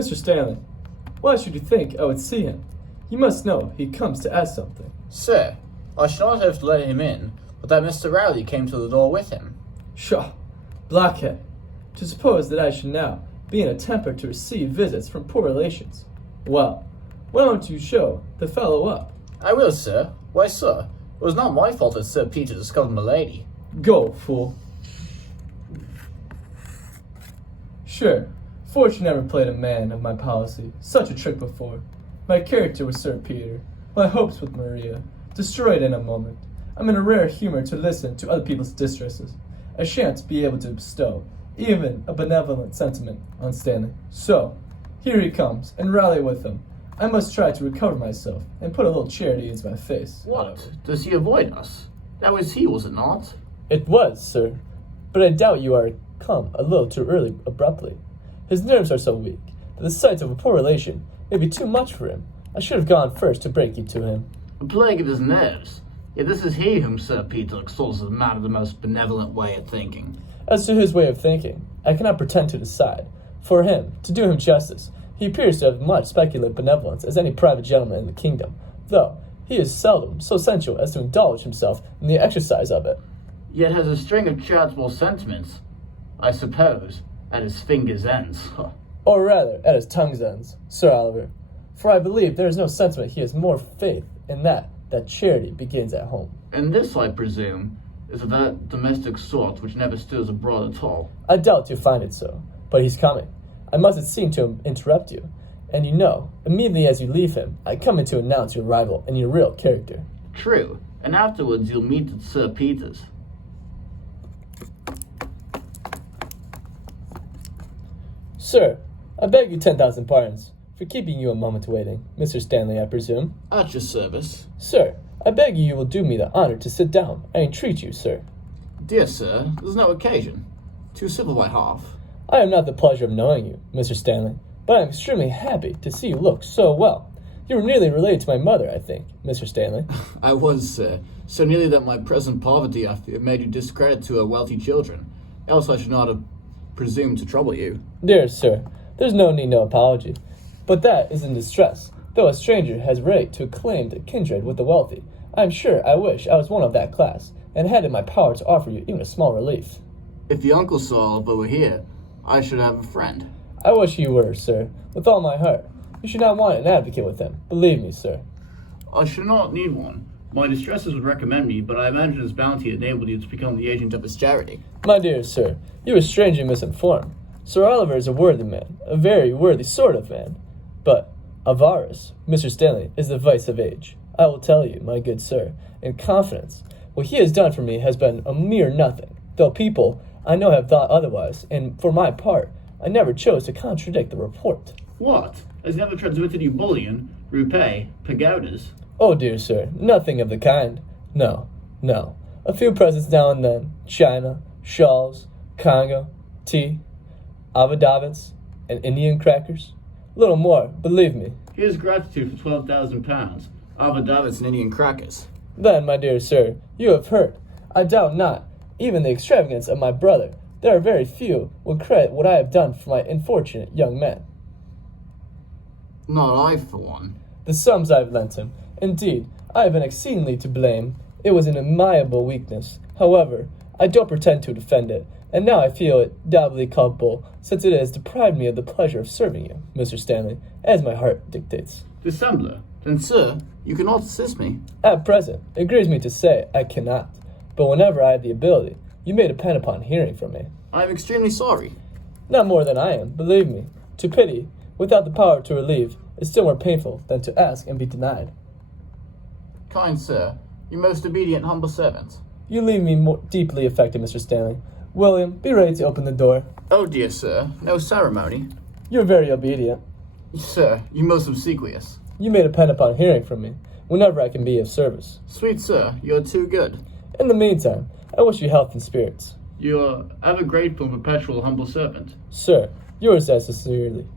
Mr. Stanley, why should you think I would see him? You must know he comes to ask something. Sir, I should not have let him in, but that Mr. Rowley came to the door with him. Pshaw, blockhead. To suppose that I should now be in a temper to receive visits from poor relations. Well, why don't you show the fellow up? I will, sir. Why, sir, it was not my fault that Sir Peter discovered my lady. Go, fool. Sure, fortune never played a man of my policy such a trick before. My character with Sir Peter, my hopes with Maria, destroyed in a moment. I'm in a rare humor to listen to other people's distresses. I shan't be able to bestow even a benevolent sentiment on Stanley. So, here he comes, and rally with him. I must try to recover myself and put a little charity into my face. What? Does he avoid us? That was he, was it not? It was, sir. But I doubt you are come a little too early abruptly. His nerves are so weak that the sight of a poor relation may be too much for him. I should have gone first to break you to him. A plague of his nerves. Yet this is he whom Sir Peter extols as a man of the most benevolent way of thinking. As to his way of thinking, I cannot pretend to decide. For him, to do him justice, he appears to have much speculative benevolence as any private gentleman in the kingdom, though he is seldom so sensual as to indulge himself in the exercise of it. Yet has a string of charitable sentiments, I suppose, at his fingers' ends. Or rather, at his tongue's ends, Sir Oliver. For I believe there is no sentiment he has more faith in that charity begins at home. And this, I presume, is of that domestic sort which never stirs abroad at all. I doubt you find it so, but he's coming. I mustn't seem to interrupt you. And you know, immediately as you leave him, I come in to announce your arrival and your real character. True, and afterwards you'll meet at Sir Peter's. Sir, I beg you 10,000 pardons for keeping you a moment waiting. Mr. Stanley, I presume. At your service. Sir, I beg you will do me the honor to sit down. I entreat you, sir. Dear sir, there's no occasion. Too civil by half. I have not the pleasure of knowing you, Mr. Stanley, but I am extremely happy to see you look so well. You were nearly related to my mother, I think, Mr. Stanley. I was, sir. So nearly that my present poverty, I fear, made you discredit to her wealthy children. Else I should not have presumed to trouble you. Dear sir, there's no need no apology. But that is in distress, though a stranger has right to claim the kindred with the wealthy. I am sure I wish I was one of that class, and had in my power to offer you even a small relief. If the uncle saw Oliver were here, I should have a friend. I wish you were, sir, with all my heart. You should not want an advocate with him, believe me, sir. I should not need one. My distresses would recommend me, but I imagine his bounty enabled you to become the agent of his charity. My dear sir, you are strangely misinformed. Sir Oliver is a worthy man, a very worthy sort of man. But avarice, Mr. Stanley, is the vice of age. I will tell you, my good sir, in confidence, what he has done for me has been a mere nothing, though people I know have thought otherwise, and for my part, I never chose to contradict the report. What? Has he never transmitted you bullion, rupee, pagodas? Oh, dear sir, nothing of the kind. No. A few presents now and then, china, shawls, Congo, tea, avadavits, and Indian crackers. Little more, believe me. Here's gratitude for £12,000, avadavits and Indian crackers. Then, my dear sir, you have heard. I doubt not, even the extravagance of my brother. There are very few would credit what I have done for my unfortunate young man. Not I, for one. The sums I have lent him, indeed, I have been exceedingly to blame. It was an amiable weakness. However, I don't pretend to defend it, and now I feel it doubly culpable, since it has deprived me of the pleasure of serving you, Mr. Stanley, as my heart dictates. Dissembler. Then, sir, you cannot assist me. At present, it grieves me to say I cannot, but whenever I have the ability, you may depend upon hearing from me. I am extremely sorry. Not more than I am, believe me. To pity, without the power to relieve, is still more painful than to ask and be denied. Kind sir, your most obedient humble servant. You leave me more deeply affected, Mr. Stanley. William, be ready to open the door. Oh dear sir, no ceremony. You're very obedient. Sir, you most obsequious. You may depend upon hearing from me, whenever I can be of service. Sweet sir, you are too good. In the meantime, I wish you health and spirits. You are ever grateful and perpetual humble servant. Sir, yours as sincerely.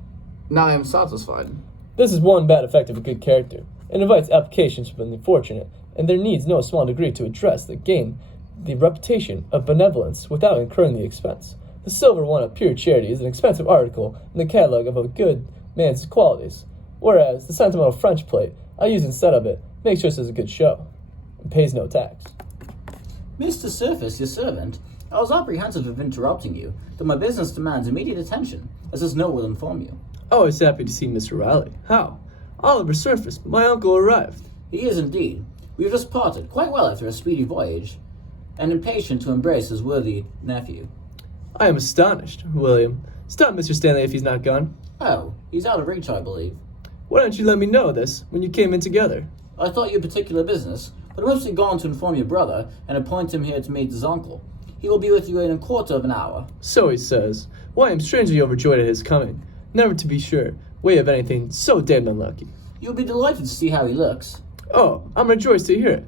Now I am satisfied. This is one bad effect of a good character. It invites applications from the unfortunate, and there needs no small degree to address the gain the reputation of benevolence without incurring the expense. The silver one of pure charity is an expensive article in the catalogue of a good man's qualities, whereas the sentimental French plate I use instead of it makes just as a good show, and pays no tax. Mr. Surface, your servant, I was apprehensive of interrupting you, but my business demands immediate attention, as this note will inform you. Always happy to see Mr. Riley. How? Oliver Surface, my uncle arrived. He is indeed. We have just parted, quite well after a speedy voyage, and impatient to embrace his worthy nephew. I am astonished, William. Stop Mr. Stanley if he's not gone. Oh, he's out of reach, I believe. Why don't you let me know this when you came in together? I thought you had particular business, but I'm mostly gone to inform your brother and appoint him here to meet his uncle. He will be with you in a quarter of an hour. So he says. Why, I'm strangely overjoyed at his coming. Never to be sure, way of anything so damned unlucky. You'll be delighted to see how he looks. Oh, I'm rejoiced to hear it.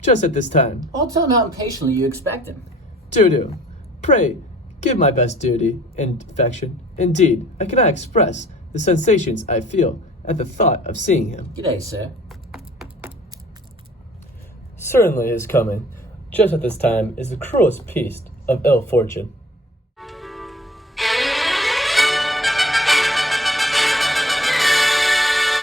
Just at this time. I'll tell him how impatiently you expect him. Do. Pray, give my best duty and affection. Indeed, I cannot express the sensations I feel at the thought of seeing him. G'day, sir. Certainly his coming, just at this time, is the cruelest piece of ill fortune.